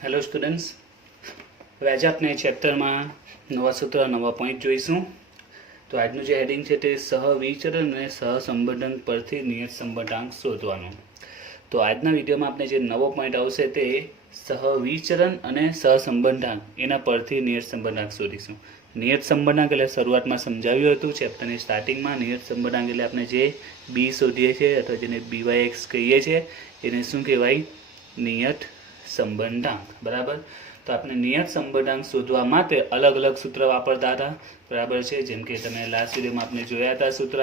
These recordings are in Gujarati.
હેલો સ્ટુડન્ટ્સ, હવે આજે આપણે ચેપ્ટરમાં નવા સૂત્ર નવા પોઈન્ટ જોઈશું. તો આજનું જે હેડિંગ છે તે સહવિચરણ અને સહસંબંધન પરથી નિયત સંબંધાંક શોધવાનો. તો આજના વિડીયોમાં આપણે જે નવો પોઈન્ટ આવશે તે સહવિચરણ અને સહસંબંધાંક એના પરથી નિયત સંબંધાંક શોધીશું. નિયત સંબંધાંક એટલે શરૂઆતમાં સમજાવ્યું હતું ચેપ્ટરની સ્ટાર્ટિંગમાં. નિયત સંબંધાંક એટલે આપણે જે બી શોધીએ છીએ અથવા જેને BYX કહીએ છીએ એને શું કહેવાય? નિયત સંબંધાંક. બરાબર. તો આપણે નિયત સંબંધાંક શોધવા માટે અલગ અલગ સૂત્ર વાપરતા હતા. બરાબર છે. જેમ કે તમે લાસ્ટ વિડીયોમાં આપણે જોયા હતા સૂત્ર,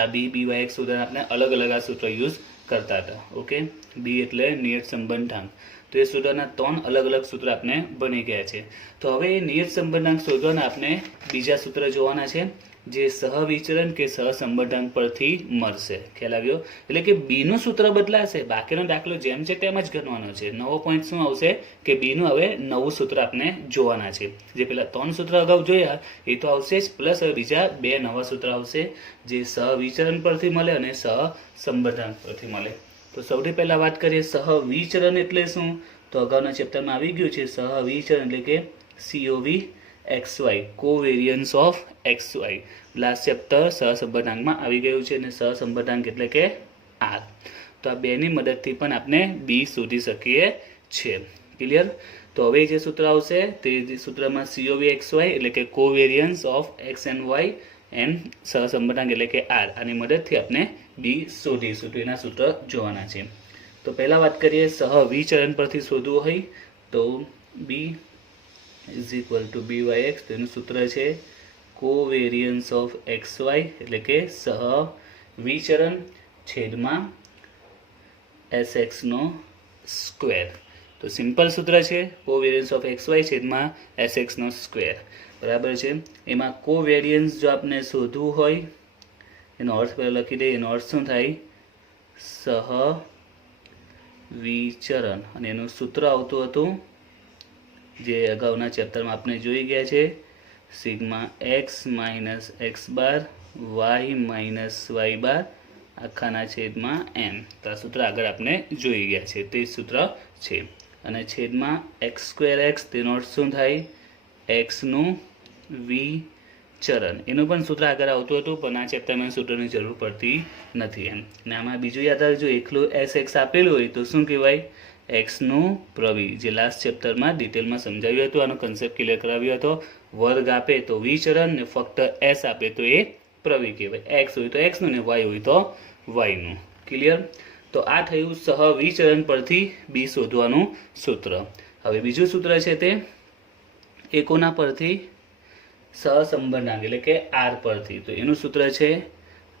આ BYX સૂત્ર આપણે અલગ અલગ આ સૂત્ર યુઝ કરતા હતા. ઓકે, બી એટલે નિયત સંબંધાંક. તો એ સૂત્રના 3 અલગ અલગ સૂત્ર આપણે બની ગયા છે. તો હવે એ નિયત સંબંધાંક શોધવાના આપણે બીજા સૂત્ર જોવાના છે જે સહવિચરણ કે સહસંબંધાંક પરથી મળશે. ખ્યાલ આવ્યો? એટલે કે બીનું સૂત્ર બદલાશે, બાકીનો દાખલો જેમ છે તેમ જ ગણવાનો છે. નવો પોઈન્ટ શું આવશે કે બીનું હવે નવું સૂત્ર આપણે જોવાના છે. જે પેલા 3 સૂત્ર અગાઉ જોયા એ તો આવશે જ, પ્લસ હવે બીજા 2 નવા સૂત્ર આવશે જે સહવિચરણ પરથી મળે અને સહસંબંધાંક પરથી મળે. તો સૌથી પહેલા વાત કરીએ સહવિચરણ એટલે શું? તો અગાઉના ચેપ્ટરમાં આવી ગયું છે. સહવિચરણ એટલે કે COVXY, covariance of XY. Last chapter સહસંબંધાંકમાં આવી ગયું છે અને સહસંબંધાંક એટલે કે R. તો આ બેની મદદથી પણ આપણે બી શોધી શકીએ છીએ. ક્લિયર? તો હવે જે સૂત્ર આવશે તે સૂત્રમાં COVXY એટલે કે covariance of X and Y and સહસંબંધાંક એટલે કે R. આની મદદથી આપણે બી શોધીશું. તો એના સૂત્ર જોવાના છે. તો પહેલા વાત કરીએ સહવિચરણ પરથી શોધવું હોય તો B is equal to BYX. તો એનું સૂત્ર છે કોવેરિયન્સ ઓફ XY એટલે કે સહવિચરણ છેદમાં SX નો સ્ક્વેર. તો સિમ્પલ સૂત્ર છે કોવેરિયન્સ ઓફ XY છેદમાં SX નો સ્ક્વેર. બરાબર છે. એમાં કોવેરિયન્સ જો આપણે શોધવું હોય એનો અર્થ પહેલાં લખી દઈએ. એનો અર્થ શું થાય? સહવિચરણ. અને એનું સૂત્ર આવતું હતું જે અગાઉના ચેપ્ટરમાં આપણે જોઈ ગયા છે, sigma x minus x bar Y minus Y બાર આખાના છેદમાં m. તો આ સૂત્ર આગળ આપણે જોઈ ગયા છે, તે સૂત્ર છે. અને છેદમાં x²x, તેનો અર્થ શું થાય? એક્સનું વિચરણ. એનું પણ સૂત્ર આગળ આવતું હતું પણ આ ચેપ્ટરમાં સૂત્રની જરૂર પડતી નથી એમ. અને આમાં બીજું યાદ રાખજો, એકલું SX આપેલું હોય તો શું કહેવાય? એક્સનું પ્રવી. જે લાસ્ટ ચેપ્ટરમાં ડિટેલમાં સમજાવ્યું હતું, આનો કન્સેપ્ટ ક્લિયર કરાવ્યો હતો. વર્ગ આપે તો વિચરણ ને ફક્ત S આપે તો એ પ્રવી કહેવાય. X હોય તો Xનું ને Y હોય તો Yનું. ક્લિયર? તો આ થયું સહવિચરણ પરથી બી શોધવાનું સૂત્ર. હવે બીજું સૂત્ર છે તે એ કોના પરથી? સહસંબંધાંક એટલે કે R પરથી. તો એનું સૂત્ર છે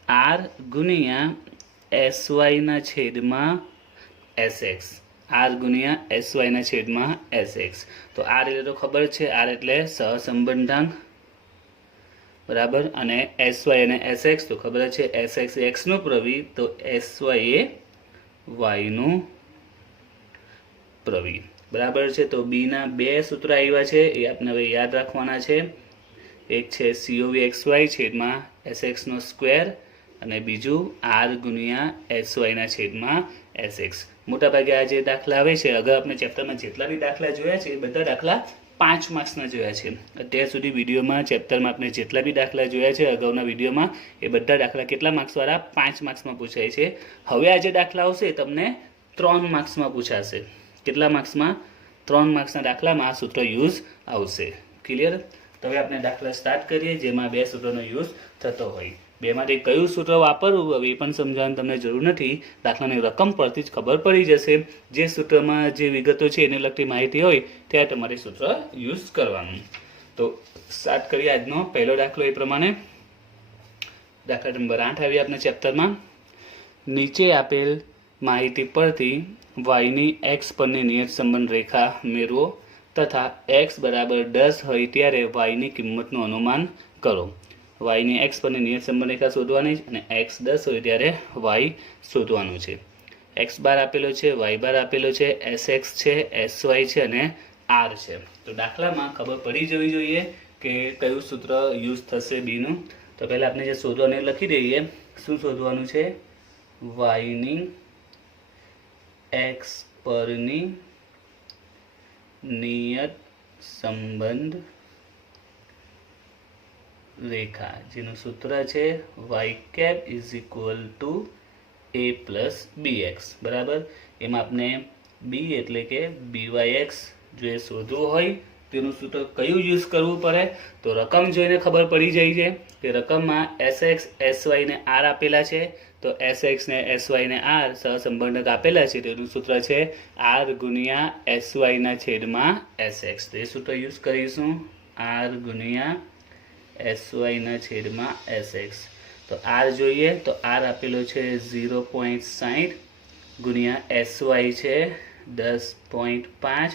R ગુણ્યા SY ના છેદમાં SX. R ગુણ્યા SY ના છેદમાં SX. તો R એટલે તો ખબર છે, R એટલે સહસંબંધાંક. બરાબર. અને SY અને SX તો ખબર છે, SX એ X નું પ્રવી તો SY એ Y નું પ્રવી. બરાબર છે. તો બી ના 2 સૂત્ર આવ્યા છે એ આપણે હવે યાદ રાખવાના છે. એક છે COVXY છેદમાં SX નો સ્ક્વેર અને બીજું R ગુણ્યા SY ના છેદમાં SX. મોટાભાગે આ જે દાખલા આવે છે, અગર આપણે ચેપ્ટરમાં જેટલા બી દાખલા જોયા છે એ બધા દાખલા 5 માર્ક્સના જોયા છે. અત્યાર સુધી વિડીયોમાં ચેપ્ટરમાં આપણે જેટલા બી દાખલા જોયા છે અગાઉના વિડીયોમાં એ બધા દાખલા કેટલા માર્ક્સવાળા? 5 માર્ક્સમાં પૂછાય છે. હવે આ જે દાખલા આવશે તમને 3 માર્ક્સમાં પૂછાશે. કેટલા માર્ક્સમાં? 3 માર્ક્સના દાખલામાં આ સૂત્ર યુઝ આવશે. ક્લિયર? તો હવે આપણે દાખલા સ્ટાર્ટ કરીએ જેમાં 2 સૂત્રનો યુઝ થતો હોય. બેમાંથી કયું સૂત્ર વાપરવું હવે એ પણ સમજાવવાની તમને જરૂર નથી. દાખલાની રકમ પરથી જ ખબર પડી જશે. જે સૂત્રમાં જે વિગતો છે એને લગતી માહિતી હોય ત્યાં તમારે સૂત્ર યુઝ કરવાનું. તો સ્ટાર્ટ કરીએ આજનો પહેલો દાખલો એ પ્રમાણે. દાખલા નંબર 8 આવી આપણા ચેપ્ટરમાં. નીચે આપેલ માહિતી પરથી વાયની એક્સ પરની નિયત સંબંધ રેખા મેળવો તથા x બરાબર 10 હોય ત્યારે વાયની કિંમતનું અનુમાન કરો. વાયની એક્સ પરની નિયત સંબંધ રેખા શોધવાની અને x 10 હોય ત્યારે y શોધવાનું છે. x બાર આપેલો છે, y બાર આપેલો છે, SX છે, SY છે અને R છે. તો દાખલામાં ખબર પડી જવી જોઈએ કે કયું સૂત્ર યુઝ થશે બીનું. તો પહેલાં આપણે જે શોધવાનું લખી દઈએ. શું શોધવાનું છે? વાયની એક્સ પરની નિયત સંબંધ રેખા જેનું સૂત્ર છે y cap is equal to a plus b x બરાબર. એમાં આપણે બી એટલે કે બીવાય એક્સ જો શોધવું હોય તેનું સૂત્ર કયું યુઝ કરવું પડે તો રકમ જોઈને ખબર પડી જાય છે કે રકમમાં એસ એક્સ એસ વાયને આર આપેલા છે તો એસ એક્સ ને એસ વાયને આર સહસંબંધક આપેલા છે તેનું સૂત્ર છે આર ગુણ્યા એસ વાયના છેદમાં એસ એક્સ. તો એ સૂત્ર યુઝ કરીશું આર ગુણ્યા એસ વાયના છેદમાં એસ એક્સ. તો આર જોઈએ તો આર આપેલો છે 0.60 ગુણ્યા એસ વાય છે 10.5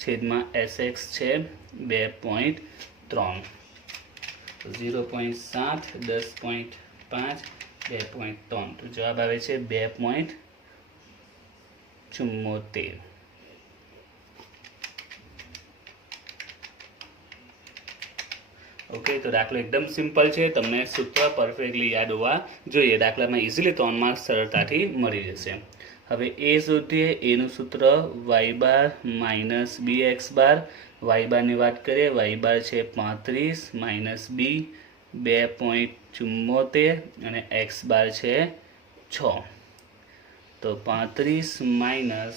છેદમાં એસ એક્સ છે 2.3. તો 0.7 10.5 2.3 તો જવાબ આવે છે 2.74. ઓકે, તો દાખલો એકદમ સિમ્પલ છે, તમને સૂત્ર પરફેક્ટલી યાદ હોવા જોઈએ. દાખલામાં ઇઝીલી 3 માર્ક્સ સરળતાથી મળી જશે. હવે એ શોધીએ. એનું સૂત્ર વાય બાર માઇનસ બી એક્સ બાર. વાય બારની વાત કરીએ, વાય બાર છે 35 માઇનસ બી 2.74 અને એક્સ બાર છે 6. તો 35 માઇનસ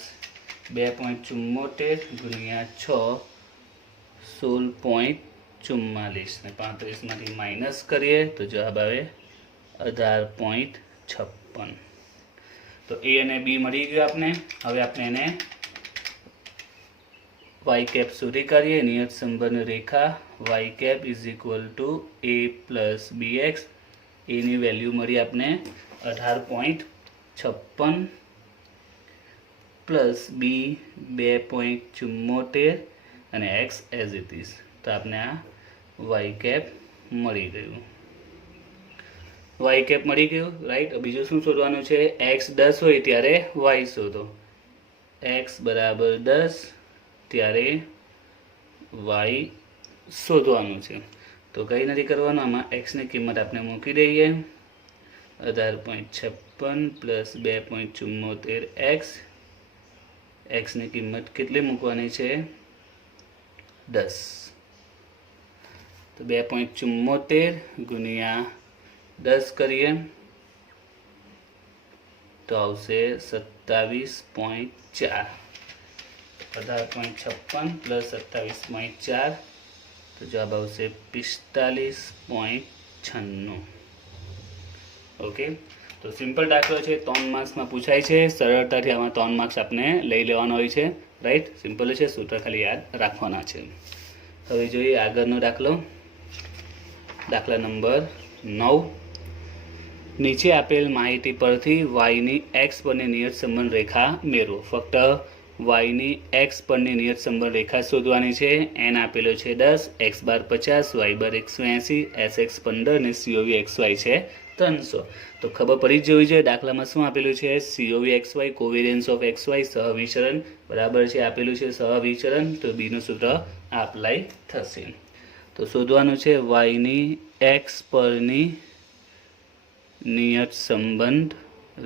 2.74 ગુણ્યા 6 16.44 ને 35માંથી માઇનસ કરીએ તો જવાબ આવે 18.56. તો એ અને બી મળી ગયું આપને. હવે આપણે એને વાય કેપ શોધી કાઢીએ. નિયત સંબંધ રેખા y cap is equal to a plus b x. એની વેલ્યુ મળી આપને 18.56 પ્લસ બી 2.74 અને એક્સ એઝ ઇટ ઇઝ. તો આપણે આ વાય કેપ મળી ગયું. વાય કેપ મળી ગયું, રાઈટ. બીજું શું શોધવાનું છે? એક્સ 10 હોય ત્યારે વાય શોધો. એક્સ બરાબર 10 ત્યારે વાય શોધવાનું છે. તો કંઈ નથી કરવાનું, આમાં એક્સની કિંમત આપણે મૂકી દઈએ 18.56 પ્લસ 2.74 એક્સ. એક્સની કિંમત કેટલી મૂકવાની છે? 10. તો 2.74 ગુણ્યા 10 કરીએ તો આવશે 27.4. 18.56 પ્લસ 27.4 તો જવાબ આવશે 45.96. ઓકે, તો સિમ્પલ દાખલો છે, 3 માર્ક્સમાં પૂછાય છે. સરળતાથી આમાં 3 માર્ક્સ આપણે લઈ લેવાનો હોય છે, રાઈટ. સિમ્પલ છે, સૂત્ર ખાલી યાદ રાખવાના છે. હવે જોઈએ આગળનો દાખલો. દાખલા નંબર 9. નીચે આપેલ માહિતી પરથી વાયની એક્સ પરની નિયત સંબંધ રેખા મેળવો. ફક્ત વાયની એક્સ પરની નિયત સંબંધ રેખા શોધવાની છે. એન આપેલો છે 10, એક્સ બાર 50, વાય બાર 180, એસ એક્સ 15 અને સીઓવી એક્સ વાય છે 300. તો ખબર પડી જ જોવી જોઈએ દાખલામાં શું આપેલું છે? COV x y covariance of x y સહવિચરણ બરાબર છે આપેલું છે સહવિચરણ. તો બીનું સૂત્ર અપ્લાય થશે. તો શોધવાનું છે વાયની એક્સ પરની નિયત સંબંધ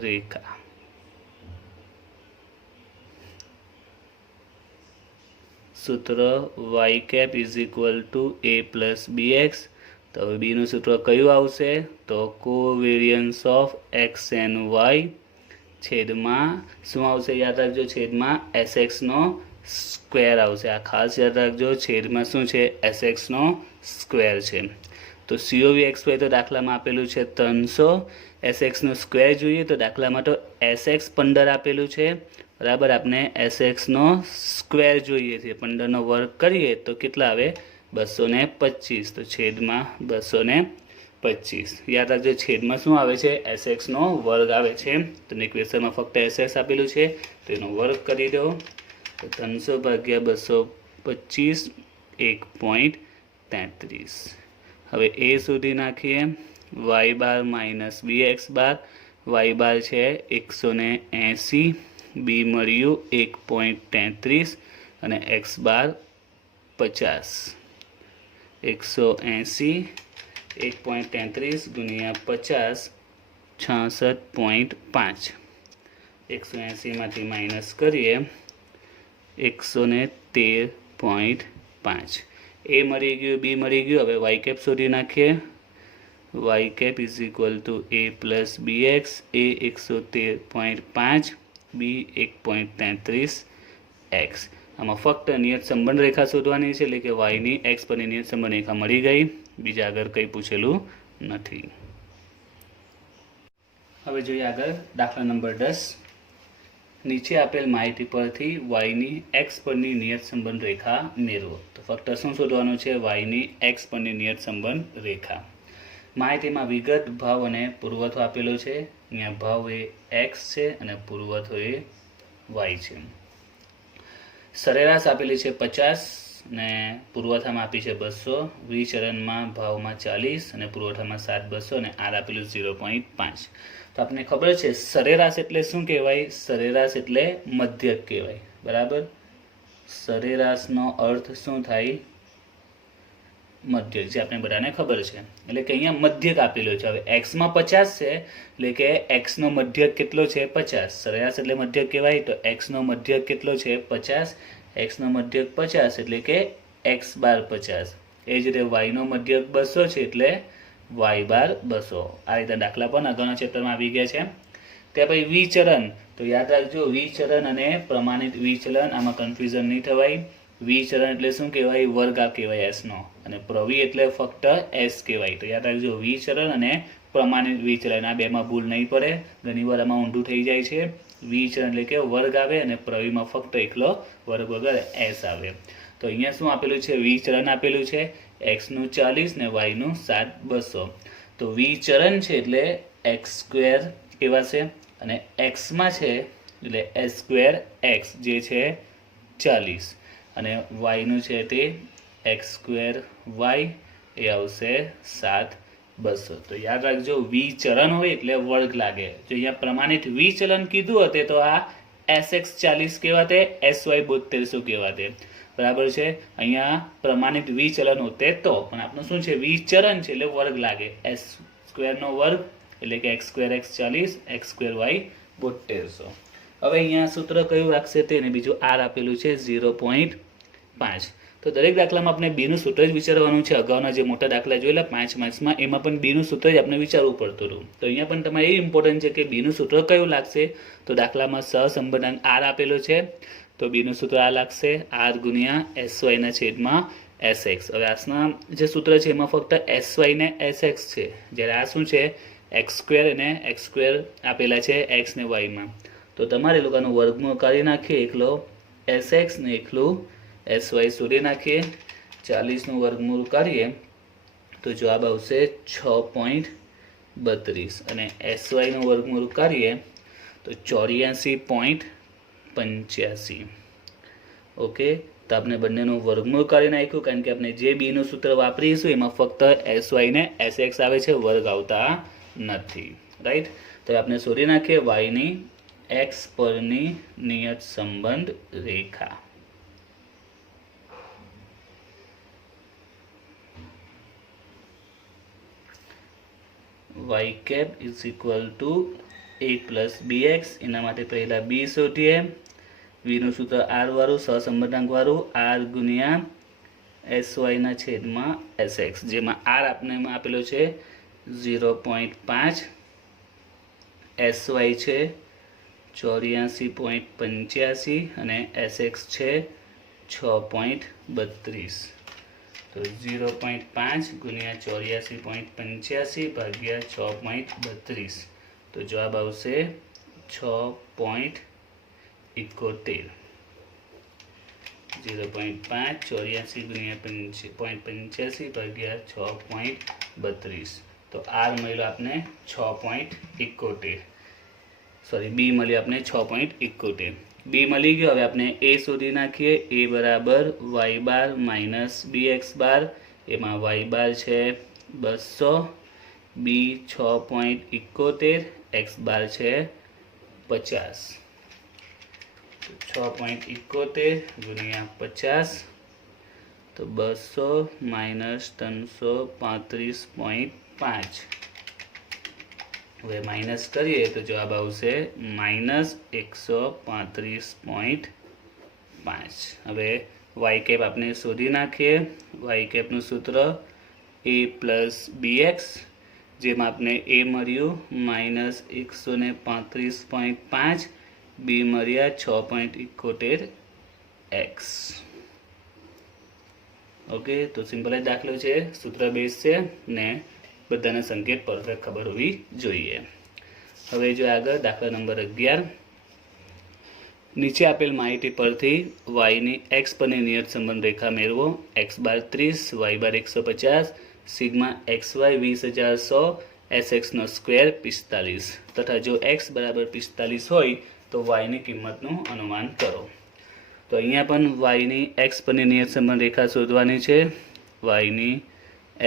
રેખા. સૂત્ર y cap is equal to a plus b x. તો હવે બીનું સૂત્ર કયું આવશે? તો covariance of x and y છેદમાં શું આવશે? યાદ રાખજો, છેદમાં એસ એક્સનો સ્ક્વેર આવશે. આ ખાસ યાદ રાખજો, છેદમાં શું છે? એસ એક્સનો સ્ક્વેર છે. તો સીઓવી એક્સ વાય તો દાખલામાં આપેલું છે 300. એસ એક્સનો સ્ક્વેર જોઈએ તો દાખલામાં તો એસ એક્સ 15 આપેલું છે બરાબર. આપણે એસ એક્સનો સ્ક્વેર જોઈએ છે, 15નો વર્ગ કરીએ તો કેટલા આવે? 225. તો છેદમાં 225. યાદ રાખજો, છેદમાં શું આવે છે? એસ એક્સનો વર્ગ આવે છે. તો ઇક્વેશનમાં ફક્ત એસ એક્સ આપેલું છે તો એનો વર્ગ કરી દો. તો 300 ભાગ્યા 225 1.33. હવે એ શોધી નાખીએ. વાય બાર માઇનસ બી એક્સ બાર. વાય બાર છે 180, બી મળ્યું 1.33 અને એક્સ બાર 50. 180 1.33 ગુણ્યા 50 66.5. 180માંથી માઇનસ કરીએ 113.5 એ મળી ગયું, બી મળી ગયું. હવે વાય કેપ શોધી નાખીએ. Y cap is equal to a plus b x. A 113.5, b 1.33 x. આમાં ફક્ત નિયત સંબંધ રેખા શોધવાની છે, એટલે કે વાયની એક્સ પરની નિયત સંબંધ રેખા મળી ગઈ. બીજા આગળ કંઈ પૂછેલું નથી. હવે જોઈએ આગળ દાખલા નંબર 10. નીચે આપેલ માહિતી પરથી વાયની એક્સ પરની નિયત સંબંધ રેખા મેળવો. તો ફક્ત શું શોધવાનું છે? વાયની એક્સ પરની નિયત સંબંધ રેખા. માહિતીમાં વિગત, ભાવ અને પુરવઠો આપેલો છે. અહીંયા ભાવ એ એક્સ છે અને પુરવઠો એ વાય છે. સરેરાશ આપેલી છે 50 ને પુરવઠામાં આપી છે 200. વિચરણમાં ભાવમાં 40 અને પુરવઠામાં 7,200 અને આર આપેલું 0.5. તો આપણને ખબર છે સરેરાશ એટલે શું કહેવાય? સરેરાશ એટલે મધ્યક કહેવાય. બરાબર, સરેરાશનો અર્થ શું થાય? મધ્યક, જે આપણે બધાને ખબર છે. એટલે કે અહીંયા મધ્યક આપેલો છે. હવે એક્સમાં 50 છે, એટલે કે એક્સનો મધ્યક કેટલો છે? 50. સરેરાશ એટલે મધ્યક કહેવાય. તો એક્સનો મધ્યક કેટલો છે? 50. એક્સનો મધ્યક 50 એટલે કે એક્સ બાર 50. એ જ રીતે વાયનો મધ્યક 200 છે, એટલે વાય બાર 200. આ રીતે દાખલા પણ આગળના ચેપ્ટરમાં આવી ગયા છે. ત્યાં પછી વિચરણ. તો યાદ રાખજો, વિચરણ અને પ્રમાણિત વિચલન, આમાં કન્ફ્યુઝન નહીં થવાય. વિચરણ એટલે શું કહેવાય? વર્ગ કહેવાય એસનો. અને પ્રવિ એટલે ફક્ત એસ કહેવાય. તો યાદ રાખજો, વિચરણ અને પ્રમાણિત વિચલન, આ બેમાં ભૂલ નહીં પડે. ઘણીવાર આમાં ઊંધું થઈ જાય છે. વિચરણ એટલે કે વર્ગ આવે અને પ્રવિમાં ફક્ત એકલો વર્ગ વગર એસ આવે. તો અહીંયા શું આપેલું છે? વિચરણ આપેલું છે, એક્સનું 40 ને વાયનું 7,200. તો વિચરણ છે એટલે એક્સ સ્ક્વેર કહેવાશે અને એક્સમાં છે એટલે એસ સ્ક્વેર એક્સ, જે છે 40, અને વાયનું છે તે એક્સ સ્ક્વેર વાય, એ આવશે 7,200. તો યાદ રાખજો, વિચરણ હોય એટલે વર્ગ લાગે. જો અહીંયા પ્રમાણિત વિચલન કીધું હતે તો આ એસએક્સ 40 કહેવાતે, એસવાય 7200 કહેવાતે. બરાબર છે. અહીંયા પ્રમાણિત વિચલન હોતે તો, પણ આપણું શું છે? વિચરણ છે એટલે વર્ગ લાગે. એસ સ્ક્વેરનો વર્ગ એટલે કે x square x 40, x square y 7200. હવે અહીંયા સૂત્ર કયું રાખશે તેને બીજું આર આપેલું છે 0.5. તો દરેક દાખલામાં આપણે બીનું સૂત્ર જ વિચારવાનું છે. અગાઉના જે મોટા દાખલા જોયેલા 5 માર્ક્સમાં, એમાં પણ બીનું સૂત્ર જ આપણે વિચારવું પડતું હતું. તો અહીંયા પણ તમારે એ ઇમ્પોર્ટન્ટ છે કે બીનું સૂત્ર કયું લાગશે. તો દાખલામાં સહસંબંધાંક આર આપેલો છે, તો બીનું સૂત્ર આ લાગશે, આર ગુણ્યા એસવાયના છેદમાં એસએક્સ. હવે આસના જે સૂત્ર છે એમાં ફક્ત એસવાય ને એસએક્સ છે, જ્યારે આ શું છે? એક્સ સ્ક્વેર અને એક્સ સ્ક્વેર આપેલા છે એક્સ ને વાયમાં. તો તમારે લોકોનું વર્ગમૂળ કરી નાખીએ, એકલો એસએક્સ ને એકલું એસવાય શોધી નાખીએ. 40નું વર્ગમૂળ કરીએ તો જવાબ આવશે 6.32 અને એસવાયનું વર્ગમૂળ કરીએ તો 84.85. ઓકે, તો આપણે બંનેનું વર્ગમૂળ કરી નાખ્યું, કારણ કે આપણે જે બીનું સૂત્ર વાપરીશું એમાં ફક્ત એસવાય ને એસએક્સ આવે છે, વર્ગ આવતા નથી. રાઈટ. તો આપણે શોધી નાખીએ વાયની એક્સ પરની નિયત સંબંધ રેખા. Y cap is equal to a plus b x. એના માટે પહેલાં બી શોધીએ. વીનું સૂત્ર આર વાળું, સહસંબંધાંક વાળું, આર ગુણ્યા એસવાયના છેદમાં એસએક્સ, જેમાં આર આપણે આપેલો છે 0.5, એસવાય છે 84.85 અને એસએક્સ છે 6.32. તો 0.5 ગુણ્યા 84.85 ભાગ્યા 6.32. તો જવાબ આવશે 6.71. 0.5 84 ગુણ્યા 0.85 ભાગ્યા 6.32. તો આર મળ્યો આપણે 6.71. સોરી, બી મળ્યો આપણે 6.71. બી મળી ગયો. હવે આપણે એ શોધી નાખીએ. એ બરાબર વાય બાર માઇનસ બી એક્સ બાર. એમાં વાય બાર છે 200, બી 6.71, એક્સ બાર છે 50. 6.71 ગુણ્યા 50 તો 200 માઇનસ 335.5. હવે માઇનસ કરીએ તો જવાબ આવશે -135.5. 5। હવે વાય કેપ આપણે શોધી નાખીએ। વાય કેપનું સૂત્ર a પ્લસ bx, જેમાં આપણે a મળ્યું -135.5, b મળ્યા 6.71x। ઓકે, તો સિમ્પલ જ દાખલો છે, સૂત્ર બેઝ છે ને બધાને સંકેત પરફેક્ટ ખબર હોવી જોઈએ। હવે જો આગળ દાખલા નંબર 11, નીચે આપેલ માહિતી પરથી વાયની એક્સ પરની નિયત સંબંધ રેખા મેળવો। x બાર 30, y બાર 150, સિગ્મા xy 20100, sx નો સ્ક્વેર 45 તથા જો x બરાબર 45 હોય તો y ની કિંમતનું અનુમાન કરો। તો અહીંયા પણ y ની x પરની નિયત સંબંધ રેખા શોધવાની છે। y ની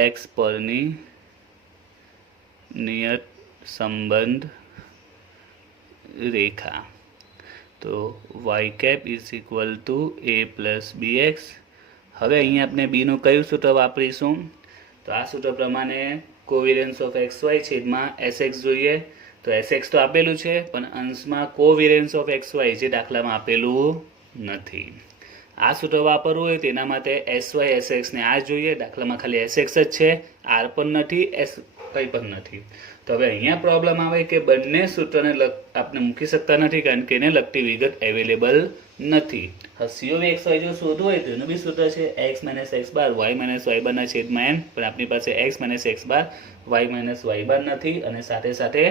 x પરની નિયત સંબંધ રેખા, તો y cap is equal to a plus bx। હવે અહીંયા આપણે b નું કયું સૂત્ર વાપરીશું? તો આ સૂત્ર પ્રમાણે કોવેરિયન્સ ઓફ xy છેદમાં sx જોઈએ। તો sx તો આપેલું છે, પણ અંશમાં કોવેરિયન્સ ઓફ xy જે દાખલામાં આપેલું નથી। આ સૂત્ર વાપરવું હોય તેના માટે sy sx ને આ જોઈએ, દાખલામાં ખાલી sx જ છે, r પણ નથી, s કંઈ પણ નથી। તો હવે અહીંયા પ્રોબ્લેમ આવે કે બંને સૂત્રને આપણે મૂકી શકતા નથી, કારણ કે એને લગતી વિગત અવેલેબલ નથી। COV xy જો શોધવું હોય તો એનું બી સૂત્ર છે x - x બાર y - y બાર ના છેદમાં n, પણ આપણી પાસે x - x બાર y - y બાર નથી અને સાથે સાથે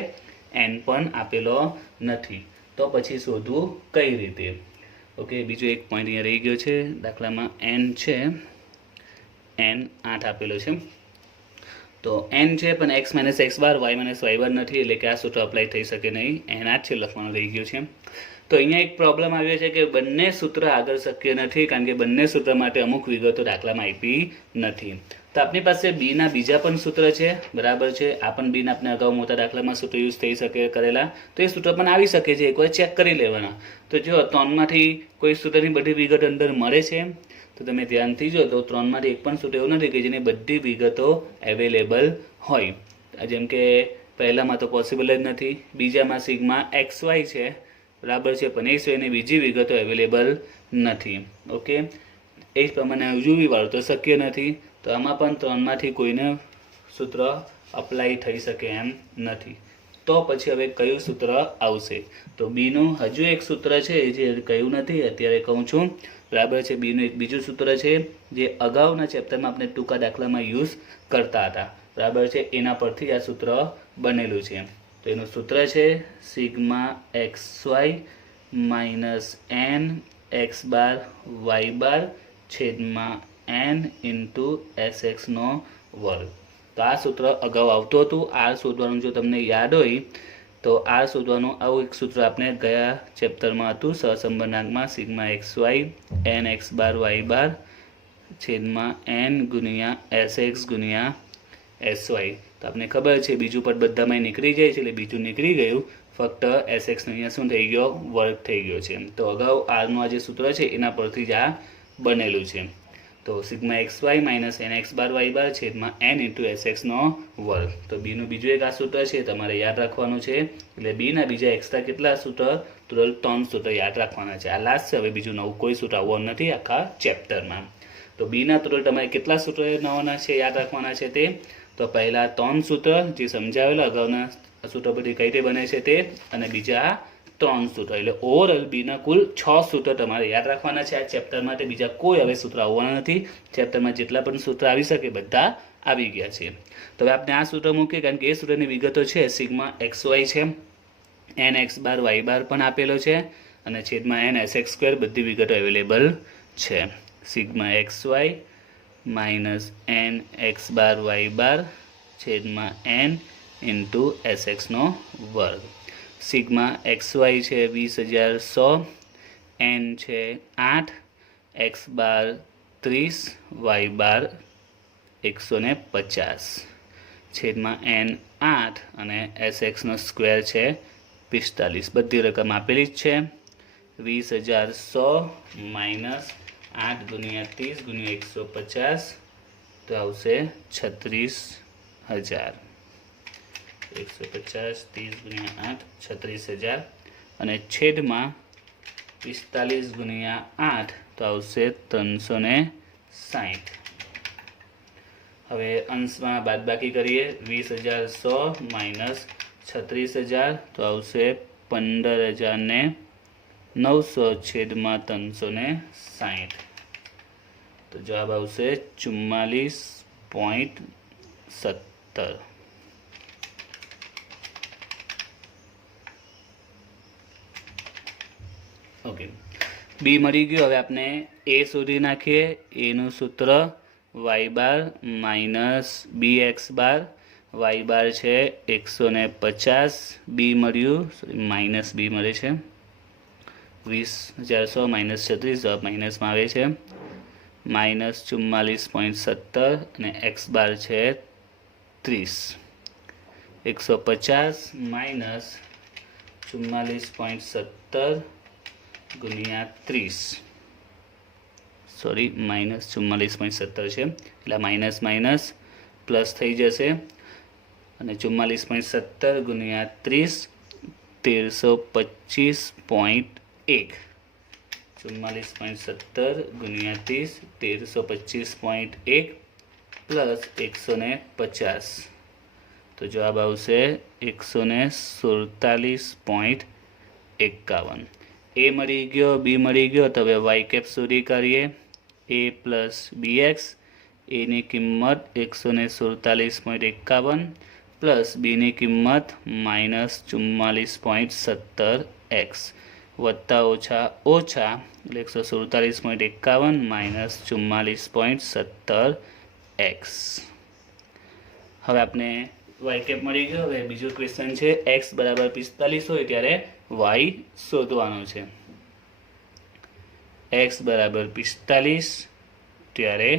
n પણ આપેલો નથી, તો પછી શોધવું કઈ રીતે? ઓકે, બીજો એક પોઈન્ટ અહીંયા રહી ગયો છે, દાખલામાં n છે, n 8 આપેલો છે, તો n છે પણ x - x બાર y - y બાર નથી, એટલે કે આ સૂત્ર અપ્લાય થઈ શકે નહીં, n 8 છે લખવાનું રહી ગયું છે। તો અહીંયા એક પ્રોબ્લેમ આવ્યો છે કે બંને સૂત્ર આગળ શક્ય નથી, કારણ કે બંને સૂત્ર માટે અમુક વિગતો દાખલામાં આપી નથી। તો આપણી પાસે b ના બીજા પણ સૂત્ર છે, બરાબર છે, આ પણ b ના આપણે અગાઉ મોટા દાખલામાં સૂત્ર યુઝ થઈ શકે કરેલા, તો એ સૂત્ર પણ આવી શકે છે, એકવાર ચેક કરી લેવાના। તો જો 3 માંથી કોઈ સૂત્રની બધી વિગત અંદર મળે છે, તો તમે ધ્યાનથી જો તો 3 માંથી એક પણ સૂત્ર એવું નથી કે જેની બધી વિગતો અવેલેબલ હોય। જેમ કે પહેલામાં તો પોસિબલ જ નથી, બીજામાં સિગ્મા xy છે, બરાબર છે, પણ એ સિવાયની બીજી વિગતો અવેલેબલ નથી। ઓકે, એ જ પ્રમાણે યુવી વાળું તો શક્ય નથી, તો આમાં પણ 3 માંથી કોઈને સૂત્ર અપ્લાય થઈ શકે એમ નથી। તો પછી હવે કયું સૂત્ર આવશે? તો b નું હજુ એક સૂત્ર છે જે કહ્યું નથી, અત્યારે કહું છું, બરાબર છે। b નું એક બીજું સૂત્ર છે જે અગાઉના ચેપ્ટરમાં આપણે ટૂંકા દાખલામાં યુઝ કરતા હતા, બરાબર છે, એના પરથી આ સૂત્ર બનેલું છે। તો એનું સૂત્ર છે sigma xy minus n x બાર y બાર છેદમાં n ઇન્ટુ sx નો વર્ગ। તો આ સૂત્ર અગાઉ આવતું હતું, r શોધવાનું જો તમને યાદ હોય તો r શોધવાનું આવું એક સૂત્ર આપણે ગયા ચેપ્ટરમાં હતું, સહસંબંધાંકમાં સિગ્મા xy n x બાર y બાર છેદમાં n ગુણ્યા sx ગુણ્યા sy। તો આપણે ખબર છે બીજું પદ બધામાં નીકળી જાય છે, એટલે બીજું નીકળી ગયું, ફક્ત sx નો અહીંયા શું થઈ ગયો? વર્ગ થઈ ગયો છે। તો અગાઉ r નું આ જે સૂત્ર છે એના પરથી જ આ બનેલું છે। તો sigma xy minus n x બાર y બાર છેદમાં n ઇન્ટુ sx નો વર્ગ। તો b નું બીજું એક આ સૂત્ર છે, તમારે યાદ રાખવાનું છે, એટલે b ના બીજા એક્સ્ટ્રા કેટલા સૂત્ર? ટોટલ 3 સૂત્ર યાદ રાખવાના છે, આ લાસ્ટ છે, હવે બીજું નવું કોઈ સૂત્ર આવવાનું નથી આખા ચેપ્ટરમાં। તો b ના ટોટલ તમારે કેટલા સૂત્ર નવાના છે યાદ રાખવાના છે તે? તો પહેલા 3 સૂત્ર જે સમજાવેલા અગાઉના સૂત્ર બધી કઈ રીતે બને છે તે, અને બીજા 3 સૂત્ર, એટલે ઓવરઓલ b ના કુલ 6 સૂત્ર તમારે યાદ રાખવાના છે આ ચેપ્ટર માટે। બીજા કોઈ હવે સૂત્ર આવવાના નથી, ચેપ્ટરમાં જેટલા પણ સૂત્ર આવી શકે બધા આવી ગયા છે। તો હવે આપણે આ સૂત્ર મૂકીએ, કારણ કે એ સૂત્રની વિગતો છે સિગ્મા xy છે, n x બાર y બાર પણ આપેલો છે, અને છેદમાં n sx સ્ક્વેર બધી વિગતો અવેલેબલ છે। Sigma xy minus n x બાર y બાર છેદમાં n ઇન્ટુ sx નો વર્ગ। સિગ્મા xy છે 20100, n છે 8, x બાર 30, y બાર 150 છેદમાં n 8 અને sx નો સ્ક્વેર છે 45, બધી રકમ આપેલી જ છે। 20100 માઇનસ 8 ગુણ્યા 30 ગુણ્યા 150 તો આવશે 36000, 150 30 ગુણ્યા 8 36000, અને છેદમાં 45 ગુણ્યા 8 તો આવશે 360. હવે અંશમાં બાદબાકી કરીએ. 20,100 માઇનસ 36,000 તો આવશે 15,900 છેદમાં 360. તો જવાબ આવશે 44.17. ઓકે, બી મળી ગયું. હવે આપણે એ શોધી નાખીએ. એનું સૂત્ર વાય બાર માઇનસ બી એક્સ બાર. વાય બાર છે 150, બી મળ્યું માઇનસ બી મળે છે 20,100 માઇનસ 36, જવાબ માઇનસમાં આવે છે માઇનસ 44.17 અને એક્સ બાર છે 30. 150 માઇનસ 44.17 ગુણ્યા 30, સોરી માઇનસ 44.17 છે એટલે માઇનસ માઇનસ પ્લસ થઈ જશે અને 44.17 ગુણ્યા 30 1325.1. 44.17 ગુણ્યા 30 1325.1 પ્લસ 150. તો જવાબ આવશે 147.51. એ મળી ગયો, બી મળી ગયો. તો હવે વાય કેપ શોધી કરીએ. એ પ્લસ બી એક્સ. એની કિંમત 147.51 પ્લસ બીની કિંમત માઇનસ 44.17 એક્સ વત્તા ઓછા ઓછા એટલે 147.51 માઇનસ 44.17 એક્સ. હવે આપણે વાય કેપ મળી ગયો. હવે બીજો ક્વેશ્ચન છે એક્સ બરાબર 45 હોય ત્યારે વાય શોધવાનો છે. એક્સ બરાબર 45 ત્યારે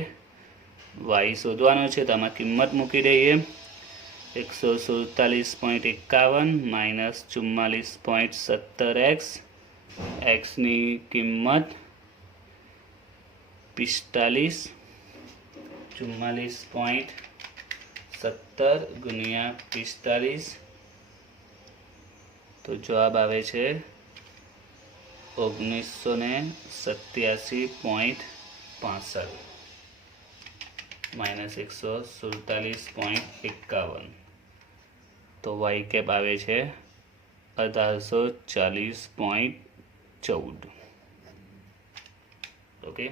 વાય શોધવાનો છે. તો આમાં કિંમત મૂકી દઈએ. 147.51 માઇનસ 44.17 એક્સ. એક્સની કિંમત 45, 44.17 ગુણ્યા 45. તો જવાબ આવે છે 1987.65 માઇનસ 147.51. તો વાય કેપ આવે છે 1840.14. ઓકે.